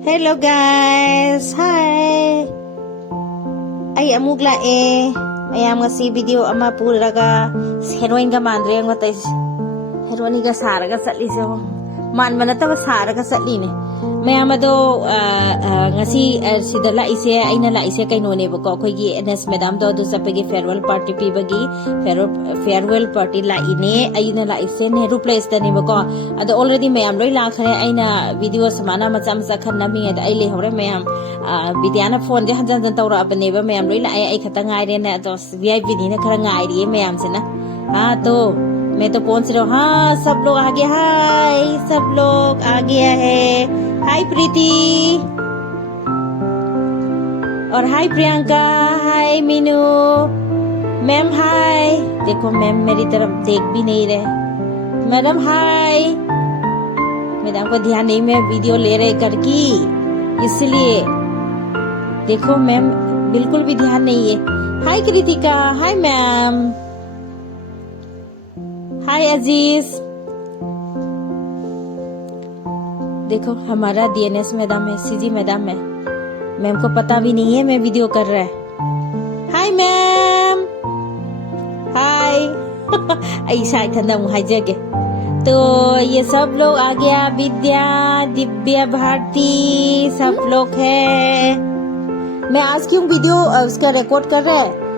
Hello guys! Hi! Ay amug lae. Ayam nga si video ama puraga heroin ga mandre ang matay. Heroin ga sara ga satli so. Man manata ba sara ga satli ne. Mayam do nga si sidala ise ay nala ise kay none ba ko gi NS madam do sa pegi farewell party pi bagi farewell party la ine ay nala ise Nehru place da ni ba ko ado already mayam loi la khare ay na video samana macam khan na mi ay le hore mayam bidyana phone je hanjan jan tawra abne ba mayam loi la ay khata ngai re na to VIP ni na khara ngai ri mayam se na हाँ तो मैं तो पहुंच रहा हूँ हाँ सब लोग आ गए हाय सब लोग आ गया है हाय प्रीति और हाय प्रियंका हाय मीनू मैम हाय देखो मैम मेरी तरफ देख भी नहीं रहे मैडम हाय मैडम को ध्यान नहीं मैं वीडियो ले रहे करके इसलिए देखो मैम बिल्कुल भी ध्यान नहीं है हाय कृतिका हाय मैम हाय अजीज देखो हमारा DNS मैडम है CG मैडम है मैम को पता भी नहीं है मैं वीडियो कर रहा है हाय मैम हाय ऐसा ठंडा हाय जगह तो ये सब लोग आ गया विद्या दिव्या भारती सब लोग है मैं आज क्यों वीडियो उसका रिकॉर्ड कर रहा है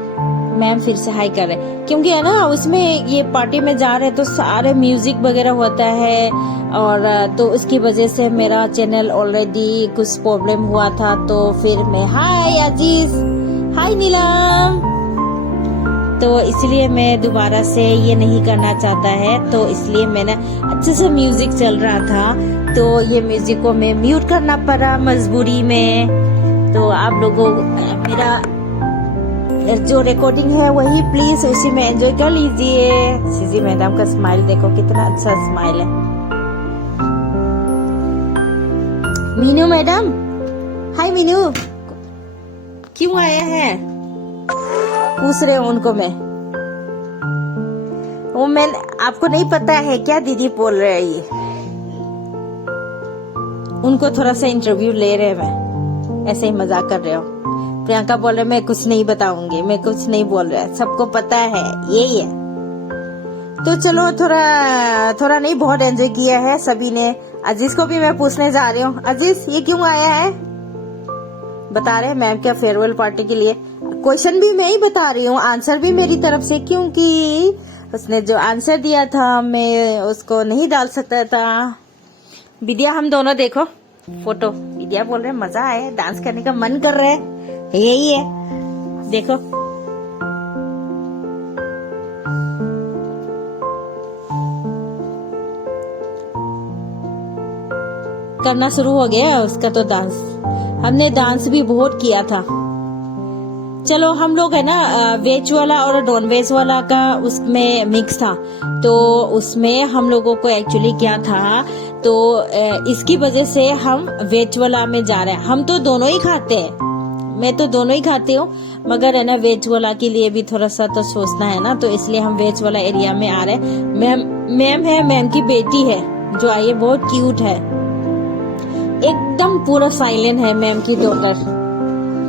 मैम फिर से हाई कर रहे क्योंकि है ना उसमें ये पार्टी में जा रहे तो सारे म्यूजिक वगैरह होता है और तो उसकी वजह से मेरा चैनल ऑलरेडी कुछ प्रॉब्लम हुआ था तो फिर मैं हाय अजीज हाय नीलम तो इसलिए मैं दोबारा से ये नहीं करना चाहता है तो इसलिए मैंने अच्छे से म्यूजिक चल रहा था तो ये म्यूजिक को मैं म्यूट करना पड़ा मजबूरी में तो आप लोगों मेरा जो रिकॉर्डिंग है वही प्लीज उसी में एंजॉय कर लीजिए सीजी मैडम का स्माइल देखो कितना अच्छा स्माइल है मीनू मैडम हाय मीनू क्यों आया है पूछ रहे हो उनको मैं वो मैं आपको नहीं पता है क्या दीदी बोल रहे है ये उनको थोड़ा सा इंटरव्यू ले रहे मैं ऐसे ही मजाक कर रहे हो प्रियंका बोल रहे मैं कुछ नहीं बताऊंगी मैं कुछ नहीं बोल रहा सबको पता है यही है तो चलो थोड़ा नहीं बहुत एंजॉय किया है सभी ने अजीज को भी मैं पूछने जा रही हूँ अजीज ये क्यों आया है बता रहे मैम क्या फेयरवेल पार्टी के लिए क्वेश्चन भी मैं ही बता रही हूँ आंसर भी मेरी तरफ से क्योंकि उसने जो आंसर दिया था मैं उसको नहीं डाल सकता था विद्या हम दोनों देखो फोटो विद्या बोल रहे मजा आया डांस करने का मन कर रहा है यही है देखो करना शुरू हो गया उसका तो डांस हमने डांस भी बहुत किया था चलो हम लोग है ना वेज वाला और नॉन वेज वाला का उसमें मिक्स था तो उसमें हम लोगों को एक्चुअली क्या था तो इसकी वजह से हम वेज वाला में जा रहे हैं हम तो दोनों ही खाते हैं मैं तो दोनों ही खाती हूँ मगर है ना वेज वाला के लिए भी थोड़ा सा तो सोचना है ना तो इसलिए हम वेज वाला एरिया में आ रहे हैं मैम है मैम की बेटी है जो आई है बहुत क्यूट है एकदम पूरा साइलेंट है मैम की डॉटर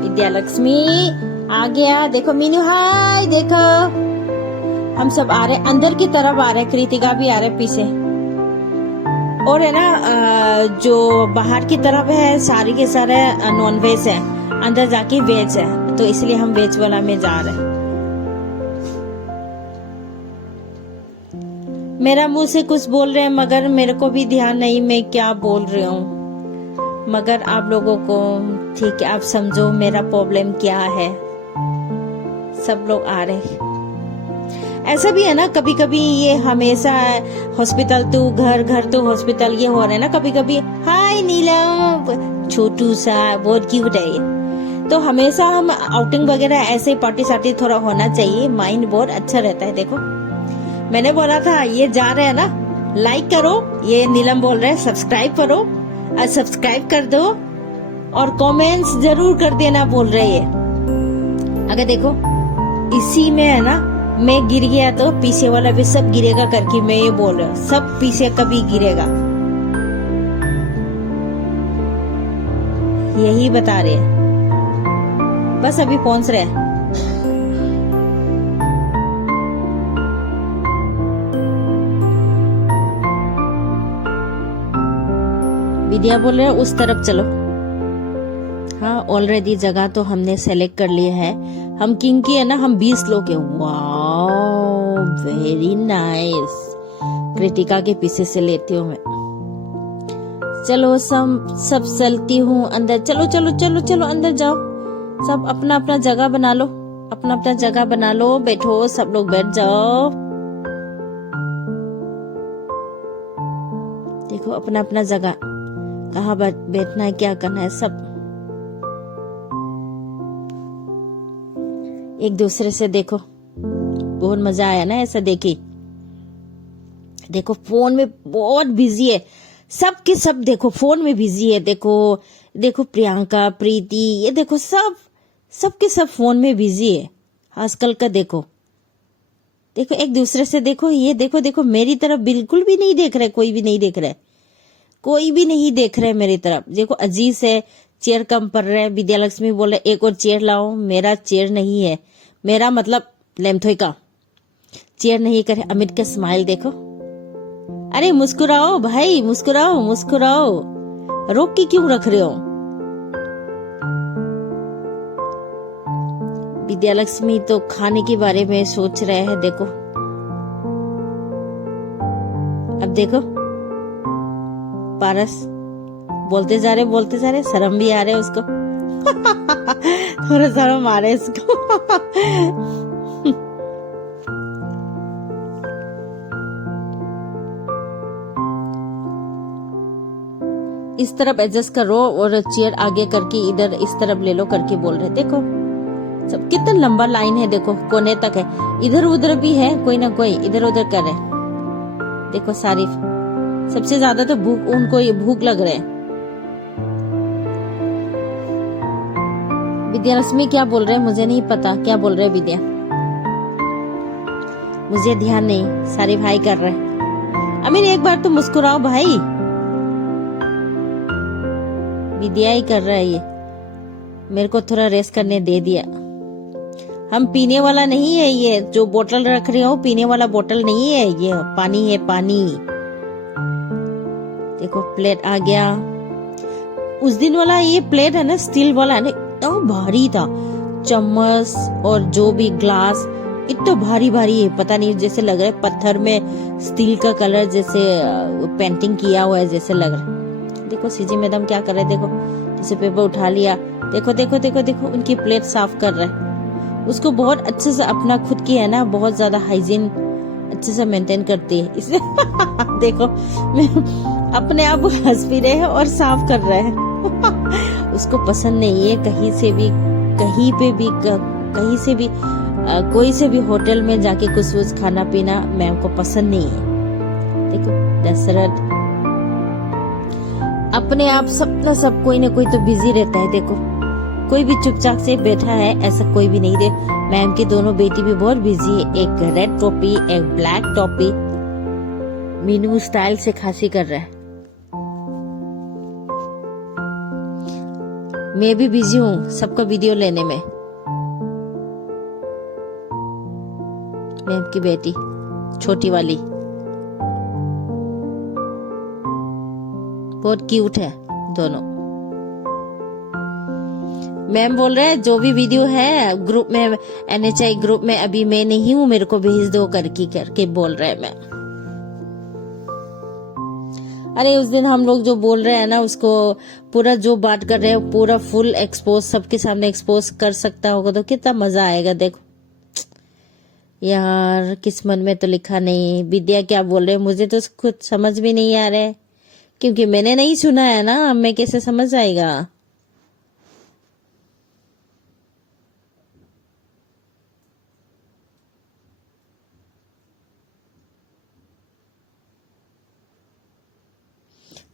विद्यालक्ष्मी आ गया देखो मीनू हाय देखो हम सब आ रहे अंदर की तरफ आ रहे कृतिका भी आ रहे पीछे और है ना जो बाहर की तरफ है सारे के सारे नॉन वेज है अंदर जाके वेज है तो इसलिए हम वेज वाला में जा रहे हैं मेरा मुंह से कुछ बोल रहे हैं मगर मेरे को भी ध्यान नहीं मैं क्या बोल रही हूँ मगर आप लोगों को ठीक है आप समझो मेरा प्रॉब्लम क्या है सब लोग आ रहे ऐसा भी है ना कभी कभी ये हमेशा हॉस्पिटल टू घर घर टू हॉस्पिटल ये हो रहा है ना कभी कभी हाय नीलम छोटू सा बहुत क्यूट है ये तो हमेशा हम आउटिंग वगैरह ऐसे पार्टी सार्टी थोड़ा होना चाहिए माइंड बहुत अच्छा रहता है देखो मैंने बोला था ये जा रहे हैं ना लाइक करो ये नीलम बोल रहे हैं सब्सक्राइब करो और सब्सक्राइब कर दो और कमेंट्स जरूर कर देना बोल रहे हैं अगर देखो इसी में है ना मैं गिर गया तो पीछे वाला भी सब गिरेगा करके मैं ये बोल रहा हूँ सब पीछे कभी गिरेगा यही बता रहे हैं, बस अभी पहुंच रहे हैं। विद्या बोल रहे उस तरफ चलो। हाँ, ऑलरेडी जगह तो हमने सेलेक्ट कर लिया है। हम किंग की है ना, हम 20 लोग हैं। Wow, very nice. कृतिका के पीछे से लेती हूँ मैं। चलो सब चलती हूँ अंदर। चलो चलो चलो चलो अंदर जाओ। सब अपना अपना जगह बना लो, अपना अपना जगह बना लो। बैठो, सब लोग बैठ जाओ। देखो अपना अपना जगह, कहाँ बैठना है, क्या करना है, सब एक दूसरे से देखो। बहुत मजा आया ना ऐसा देखी। देखो फोन में बहुत बिजी है, सब के सब देखो फोन में बिजी है। देखो देखो प्रियंका, प्रीति, ये देखो सब के सब फोन में बिजी है आजकल का। देखो देखो एक दूसरे से देखो। ये देखो देखो मेरी तरफ बिल्कुल भी नहीं देख रहे, कोई भी नहीं देख रहा है, कोई भी नहीं देख रहे मेरी तरफ। देखो अजीज है, चेयर कम पड़ रहा है। विद्यालक्ष्मी बोल रहे एक और चेयर लाओ। मेरा चेयर नहीं है, मेरा मतलब लेमथोई का चेयर नहीं करे। अमित का स्माइल देखो। अरे मुस्कुराओ भाई, मुस्कुराओ मुस्कुराओ, रोक के क्यों रख रहे हो। विद्यालक्ष्मी तो खाने के बारे में सोच रहे हैं। देखो अब देखो पारस बोलते जा रहे, शर्म भी आ रहे उसको। थोड़ा शर्म आ रहा है इसको। इस तरफ एडजस्ट करो और चेयर आगे करके इधर इस तरफ ले लो करके बोल रहे। देखो सब कितना लंबा लाइन है, देखो कोने तक है। इधर उधर भी है, कोई ना कोई इधर उधर कर रहे। देखो सारी सबसे ज्यादा तो उनको ये भूख लग रहे हैं। विद्यालक्ष्मी क्या बोल रहे हैं मुझे नहीं पता, क्या बोल रहे हैं विद्या, मुझे ध्यान नहीं। सारे भाई कर रहे। अमीर एक बार तो मुस्कुराओ भाई। विद्या ही कर रहा है ये, मेरे को थोड़ा रेस्ट करने दे दिया। हम पीने वाला नहीं है, ये जो बोतल रख रहे हो पीने वाला बोतल नहीं है, ये पानी है पानी। देखो प्लेट आ गया। उस दिन वाला ये प्लेट है ना, स्टील वाला है ना, इतना भारी था। चम्मच और जो भी ग्लास इतना भारी भारी है, पता नहीं जैसे लग रहा है पत्थर में स्टील का कलर जैसे पेंटिंग किया हुआ है जैसे लग रहा है। देखो सीजी मैडम क्या कर रहे, देखो जैसे पेपर उठा लिया। देखो देखो देखो देखो उनकी प्लेट साफ कर रहे हैं। उसको बहुत अच्छे से अपना खुद की है ना, बहुत ज्यादा हाइजीन अच्छे से मेंटेन करती है इसलिए। देखो अपने आप हंस भी रहे हैं और साफ कर रहे हैं। उसको पसंद नहीं है कहीं से भी, कहीं पे भी, कहीं से भी, कोई से भी होटल में जाके कुछ खाना पीना मैम को पसंद नहीं है। देखो दशरथ अपने आप सब कोई ना कोई तो बिजी रहता है। देखो कोई भी चुपचाप से बैठा है ऐसा कोई भी नहीं दे। मैम की दोनों बेटी भी बहुत बिजी है, एक रेड टोपी एक ब्लैक टोपी। मीनू स्टाइल से खांसी कर रहा है। मैं भी बिजी हूँ सबका वीडियो लेने में। मैम की बेटी छोटी वाली बहुत क्यूट है दोनों। मैम बोल रहे हैं जो भी वीडियो है ग्रुप में, NHI ग्रुप में अभी मैं नहीं हूँ, मेरे को भेज दो करके बोल रहे हैं मैम। अरे उस दिन हम लोग जो बोल रहे हैं ना उसको पूरा जो बात कर रहे हैं पूरा फुल एक्सपोज सबके सामने एक्सपोज कर सकता होगा तो कितना मजा आएगा। देखो यार किस्मत में तो लिखा नहीं। विद्या क्या बोल रहे हैं मुझे तो खुद समझ भी नहीं आ रहा है, क्योंकि मैंने नहीं सुना है ना, मैं कैसे समझ आएगा।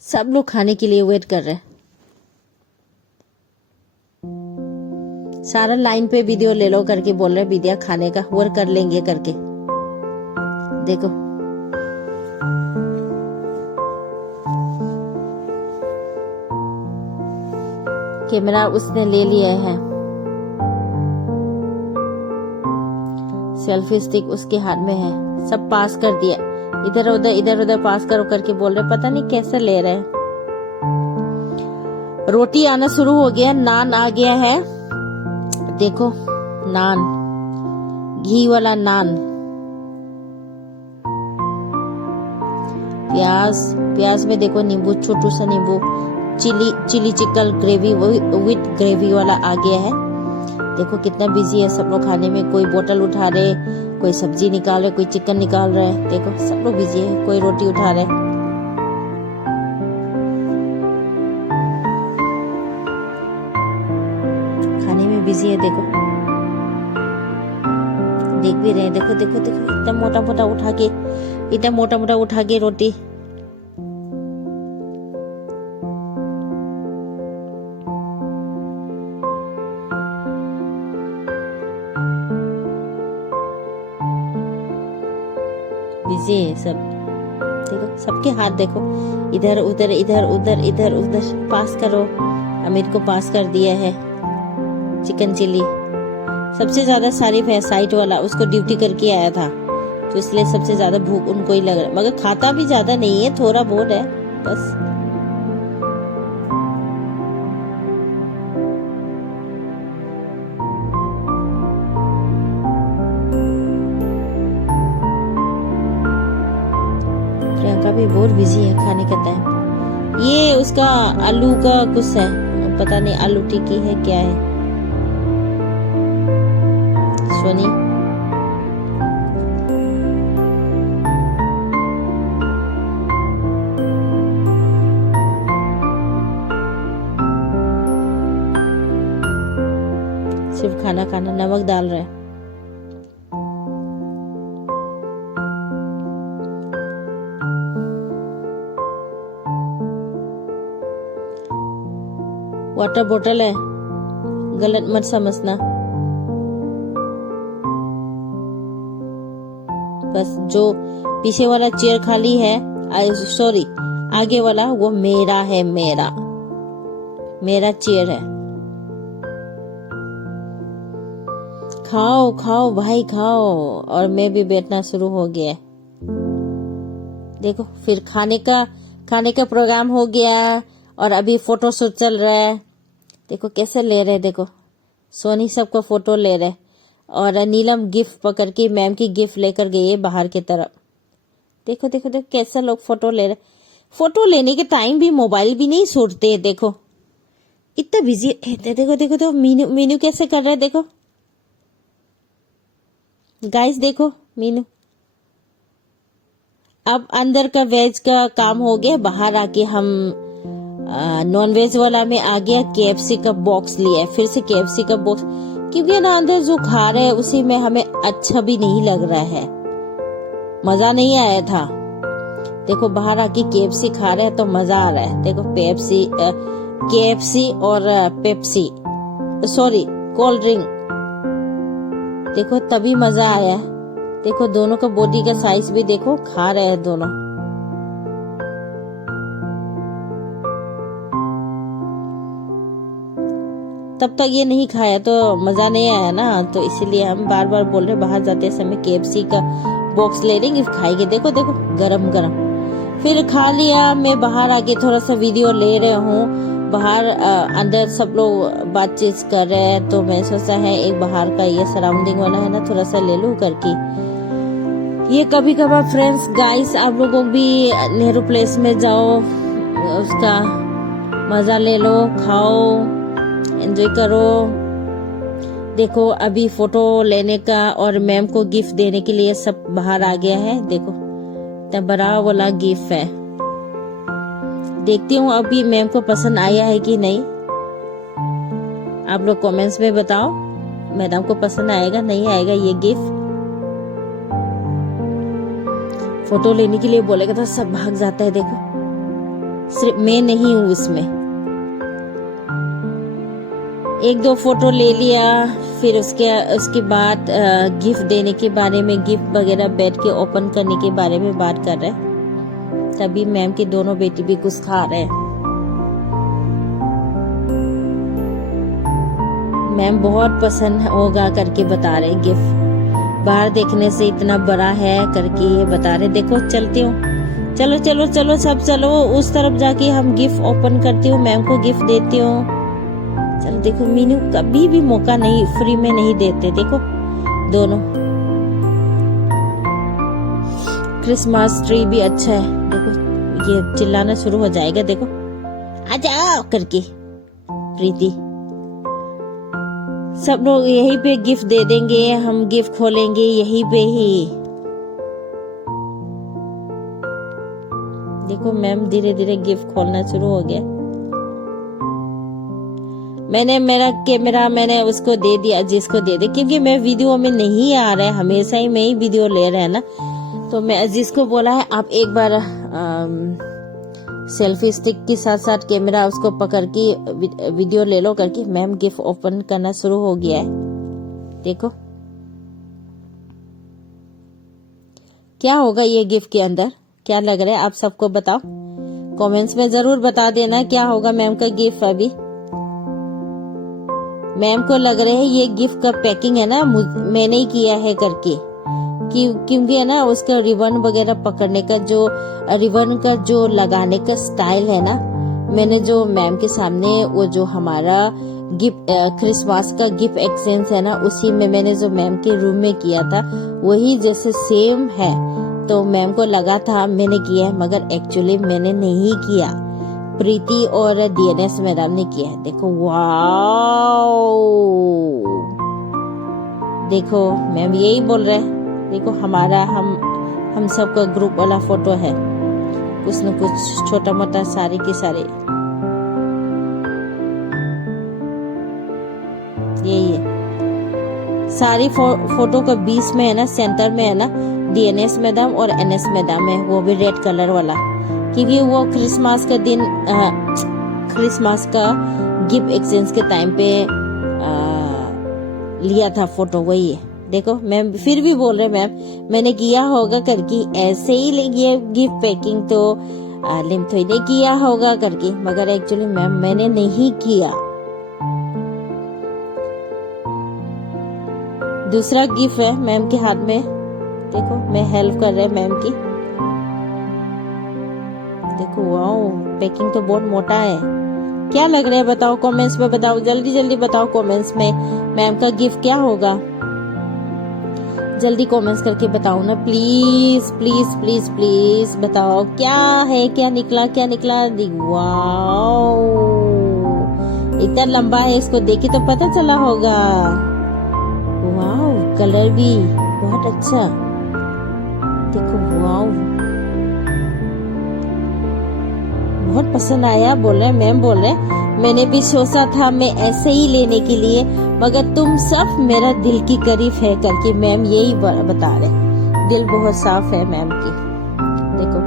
सब लोग खाने के लिए वेट कर रहे हैं। सारा लाइन पे वीडियो ले लो करके बोल रहे विद्या खाने का वर्क कर लेंगे करके। देखो कैमरा उसने ले लिया है, सेल्फी स्टिक उसके हाथ में है, सब पास कर दिया, इधर उधर पास करो करके बोल रहे, पता नहीं कैसे ले रहे हैं। रोटी आना शुरू हो गया, नान आ गया है, देखो नान, घी वाला नान, प्याज में देखो नींबू, छोटू सा नींबू, chili chicken gravy with gravy वाला आ गया है। देखो कितना बिजी है सब लोग खाने में, कोई बोतल उठा रहे, कोई सब्जी निकाल रहे, कोई चिकन निकाल रहे, देखो सब लोग बिजी है, कोई रोटी उठा रहे। खाने में बिजी है, देखो देख भी रहे हैं, देखो देखो देखो इतना मोटा मोटा उठा के रोटी। बिजी है सब, देखो सबके हाथ देखो, इधर उधर पास करो। अमित को पास कर दिया है चिकन चिली। सबसे ज्यादा सारिफ है साइट वाला, उसको ड्यूटी करके आया था तो इसलिए सबसे ज्यादा भूख उनको ही लग रहा है, मगर खाता भी ज्यादा नहीं है, थोड़ा बहुत है बस। प्रियंका भी बहुत बिजी है खाने का टाइम। ये उसका आलू का कुछ है, पता नहीं आलू टिक्की है क्या है। सोनी सिर्फ खाना नमक डाल रहे हैं। वाटर बोतल है, गलत मत समझना। बस जो पीछे वाला चेयर खाली है, सॉरी आगे वाला वो मेरा है, मेरा चेयर है। खाओ खाओ भाई खाओ, और मैं भी बैठना शुरू हो गया। देखो फिर खाने का प्रोग्राम हो गया और अभी फोटो शूट चल रहा है। देखो कैसे ले रहे, देखो सोनी सबको फोटो ले रहे, और नीलम गिफ्ट पकड़ के मैम की गिफ्ट लेकर गई है बाहर की तरफ। देखो देखो देखो कैसे लोग फोटो ले रहे। फोटो लेने के टाइम भी मोबाइल भी नहीं छोड़ते, देखो इतना बिजी। देखो देखो तो मीनू कैसे कर रहे, देखो गाइस देखो मीनू। अब अंदर का वेज का काम हो गया, बाहर आके हम नॉन वेज वाला में आ गया। KFC का बॉक्स लिया है, फिर से KFC का बॉक्स, क्योंकि ना अंदर जो खा रहे हैं उसी में हमें अच्छा भी नहीं लग रहा है, मजा नहीं आया था। देखो बाहर आके KFC खा रहे हैं तो मजा आ रहा है। देखो KFC और पेप्सी, सॉरी कोल्ड ड्रिंक, देखो तभी मजा आया। देखो दोनों का बॉडी का साइज भी देखो, खा रहे हैं दोनों। तब तक ये नहीं खाया तो मजा नहीं आया ना, तो इसीलिए हम बार बार बोल रहे बाहर जाते समय KFC का बॉक्स ले लेंगे, खाएंगे। देखो देखो गरम गरम, फिर खा लिया। मैं बाहर आके थोड़ा सा वीडियो ले रहे हूँ, बाहर अंदर सब लोग बातचीत कर रहे हैं, तो मैं सोचा है एक बाहर का ये सराउंडिंग वाला है ना, थोड़ा सा ले लूं करके। ये कभी कभार फ्रेंड्स गाइस आप लोगों भी नेहरू प्लेस में जाओ, उसका मजा ले लो, खाओ, एंजॉय करो। देखो अभी फोटो लेने का और मैम को गिफ्ट देने के लिए सब बाहर आ गया है। देखो इतना बड़ा वाला गिफ्ट है, देखती हूँ अभी मैम को पसंद आया है कि नहीं। आप लोग कमेंट्स में बताओ मैडम को पसंद आएगा नहीं आएगा ये गिफ्ट। फोटो लेने के लिए बोलेगा तो सब भाग जाता है। देखो सिर्फ मैं नहीं हूँ उसमें। एक दो फोटो ले लिया, फिर उसके बाद गिफ्ट देने के बारे में, गिफ्ट वगैरह बैठ के ओपन करने के बारे में बात कर रहे हैं। तभी मैम की दोनों बेटी भी कुछ खा रहे हैं। मैम बहुत पसंद होगा करके बता रहे गिफ्ट, बाहर देखने से इतना बड़ा है करके ये बता रहे। देखो चलती हूँ, चलो चलो चलो सब चलो, उस तरफ जाके हम गिफ्ट ओपन करती हूँ, मैम को गिफ्ट देती हूँ। चल देखो मीनू कभी भी मौका नहीं फ्री में नहीं देते। देखो दोनों, क्रिसमस ट्री भी अच्छा है। देखो ये चिल्लाना शुरू हो जाएगा, देखो आ जाओ करके प्रीति। सब लोग यहीं पे गिफ्ट दे देंगे, हम गिफ्ट खोलेंगे यहीं पे ही। देखो मैम धीरे धीरे गिफ्ट खोलना शुरू हो गया। मैंने मेरा कैमरा मैंने उसको दे दिया, जिसको दे दे, क्योंकि मैं वीडियो में नहीं आ रहा है, हमेशा ही मैं ही वीडियो ले रहा है ना। तो मैं अजीज को बोला है आप एक बार सेल्फी स्टिक के साथ साथ कैमरा उसको पकड़ के वीडियो ले लो करके। मैम गिफ्ट ओपन करना शुरू हो गया है। देखो क्या होगा ये गिफ्ट के अंदर, क्या लग रहा है आप सबको बताओ, कमेंट्स में जरूर बता देना क्या होगा मैम का गिफ्ट। अभी मैम को लग रहा है ये गिफ्ट का पैकिंग है ना मैंने ही किया है करके, क्योंकि है ना उसका रिबन वगैरह पकड़ने का जो रिबन का जो लगाने का स्टाइल है ना, मैंने जो मैम के सामने वो जो हमारा गिफ्ट क्रिसमस का गिफ्ट एक्सचेंज है ना, उसी में मैंने जो मैम के रूम में किया था वही जैसे सेम है। तो मैम को लगा था मैंने किया है, मगर एक्चुअली मैंने नहीं किया, प्रीति और डीएनएस मैडम ने किया है। देखो वाओ, देखो मैम यही बोल रहे हैं। देखो हमारा हम सबका ग्रुप वाला फोटो है, कुछ न कुछ छोटा मोटा सारे के सारे यही है। सारी फोटो का बीच में है ना, सेंटर में है ना डीएनएस मैडम और एनएस मैडम है, वो भी रेड कलर वाला, क्योंकि वो क्रिसमस का दिन क्रिसमस का गिफ्ट एक्सचेंज के टाइम पे लिया था फोटो, वही है। देखो मैम फिर भी बोल रहे मैम मैंने किया होगा करके, ऐसे ही ये गिफ्ट पैकिंग तो लिम्थोई ने किया होगा करके, मगर एक्चुअली मैम मैंने नहीं किया। दूसरा गिफ्ट है मैम के हाथ में, देखो मैं हेल्प कर रहे मैम की। देखो वाओ, पैकिंग तो बहुत मोटा है। क्या लग रहा है बताओ कमेंट्स में, बताओ जल्दी जल्दी बताओ कमेंट्स में मैम का गिफ्ट क्या होगा, जल्दी कमेंट्स करके बताओ ना प्लीज प्लीज प्लीज प्लीज बताओ क्या है, क्या निकला क्या निकला। वाओ इतना लंबा है, इसको देखे तो पता चला होगा। वाओ कलर भी बहुत अच्छा, देखो वाओ बहुत पसंद आया बोल रहे मैम, बोल रहे मैंने भी सोचा था मैं ऐसे ही लेने के लिए, मगर तुम सब मेरा दिल की करीब है करके मैम यही बता रहे। दिल बहुत साफ है मैम की। देखो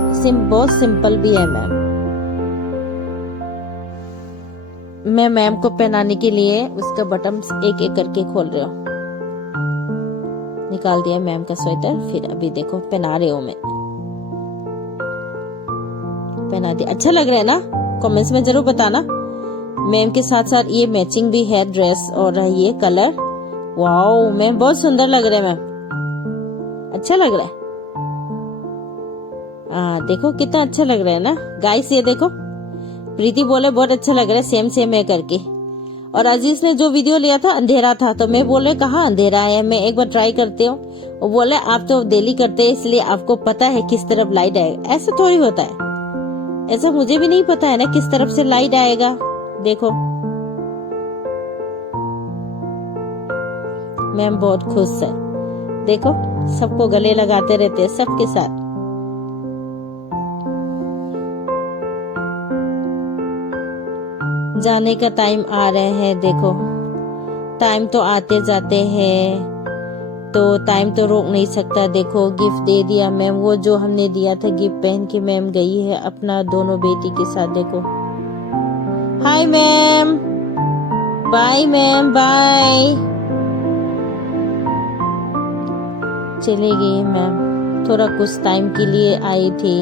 बहुत सिंपल भी है मैम। मैं मैम को पहनाने के लिए उसका बटन एक एक करके खोल रही हूँ। निकाल दिया मैम का स्वेटर, फिर अभी देखो पहना रही हूँ मैं, पहना दिया। अच्छा लग रहा है ना, कमेंट्स में जरूर बताना। मैम के साथ साथ ये मैचिंग भी है ड्रेस और ये कलर। वाओ मैम बहुत सुंदर लग रहे हैं मैम, अच्छा लग रहा है। देखो कितना अच्छा लग रहा है ना गाइस, ये देखो प्रीति बोले बहुत अच्छा लग रहा है, सेम सेम है करके। और अजीज ने जो वीडियो लिया था अंधेरा था, तो मैं बोले कहाँ अंधेरा है, मैं एक बार ट्राई करती हूँ। वो बोले आप तो डेली करते हैं इसलिए आपको पता है किस तरफ लाइट आएगा। ऐसा थोड़ी होता है, ऐसा मुझे भी नहीं पता है ना किस तरफ से लाइट आएगा। देखो मैम बहुत खुश है, देखो सबको गले लगाते रहते हैं सबके साथ। जाने का टाइम आ रहे हैं, देखो टाइम तो आते जाते हैं, तो टाइम तो रोक नहीं सकता। देखो गिफ्ट दे दिया मैम, वो जो हमने दिया था गिफ्ट पहन के मैम गई है अपना दोनों बेटी के साथ। देखो hi ma'am, bye ma'am, bye. चले गई मैम, थोड़ा कुछ टाइम के लिए आई थी।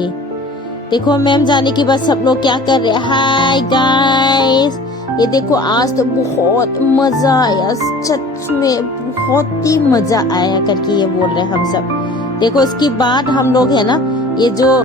देखो मैम जाने के बाद सब लोग क्या कर रहे हैं। हाय गाइस, ये देखो आज तो बहुत मजा आया, सच में बहुत ही मजा आया करके ये बोल रहे हैं हम सब। देखो इसके बाद हम लोग है ना ये जो